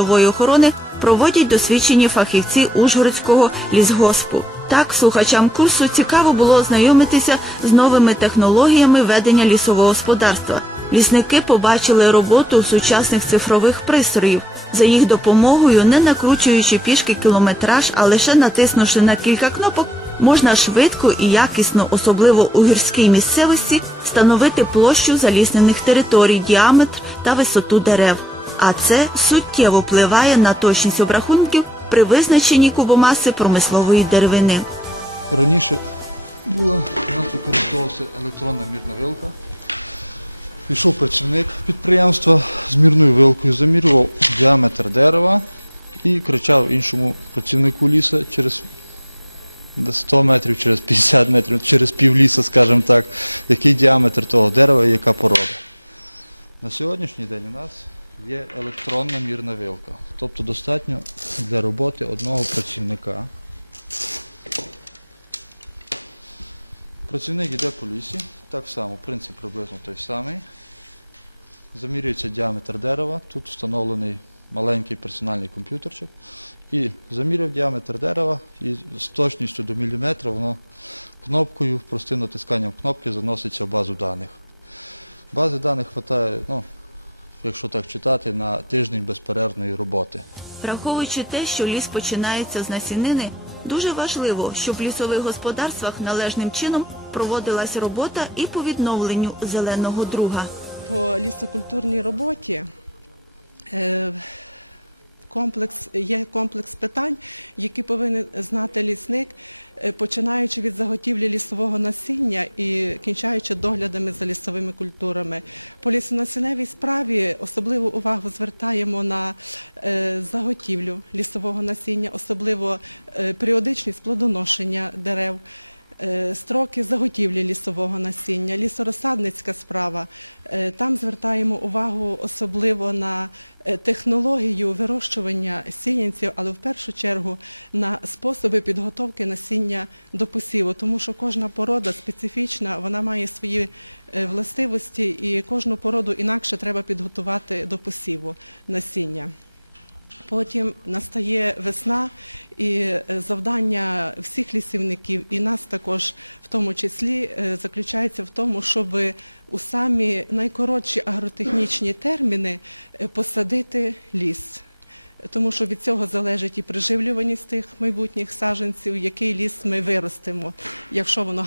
лісової охорони проводять досвідчені фахівці Ужгородського лісгоспу. Так, слухачам курсу цікаво було ознайомитися з новими технологіями ведення лісового господарства. Лісники побачили роботу сучасних цифрових пристроїв. За їх допомогою, не накручуючи пішки кілометраж, а лише натиснувши на кілька кнопок, можна швидко і якісно, особливо у гірській місцевості, встановити площу заліснених територій, діаметр та висоту дерев. А це суттєво впливає на точність обрахунків при визначенні кубомаси промислової деревини. Раніше була, нас використовувалася електронна мірна вилка. Пішов працівник підприємства з мірною вилкою, замірював діаметр дерева і кричав іншому працівнику ліса через 100 метрів, через 50 метрів, через пів ліса, скажімо так, який діаметр того дерева і яка порода. На сьогоднішній день у нас є електронна мірна вилка. Тобто достатньо для роботи одного працівника. Працівник йде по лісі, так само, принцип приблизно той самий. Замірюється діаметр дерева, тут встановлений маленький персональний комп'ютерчик. І заміряв діаметр дерева і з точністю до міліметра воно кнопкою, простим натисканням кнопки заноситься в базу даних. Бази даних вистачає, ну, якщо так читати, на тиждень безперервної роботи. Враховуючи те, що ліс починається з насінини, дуже важливо, щоб в лісових господарствах належним чином проводилась робота і по відновленню зеленого друга. По лісокультурній роботі е, комплекс, є комплекс питань, які повинен знати лісник, е, починаючи від заготівлі лісового насіння і кінчаючи доглядами за лісовими культурами. По лісонасінневій справі особливу увагу звертаємо на е, заготівлю лісового насіння, особливо е, періодичність плодоношення дерев. Е, Строки заготівлі лісового насіння, лісорозсадницька справа. Е, Там звертаємо увагу особливо на е, технологію вирощування сіянців, але в першу чергу на способи підготовки насіння до посіву, тому що кожна порода специфічна, вона має свої властивості і кожну породу інакше треба підготувати до посіву насіння. Потім настає весна, і е, завдання всіх лісівників, і нас також в тому числі, е, заключається в тому, щоб у самі найкоротші агротехнічні терміни е, посадити ліс. Тому що від цього залежить і приживлюваність тих майбутніх саджанців, який ліс ми виростимо, якщо воно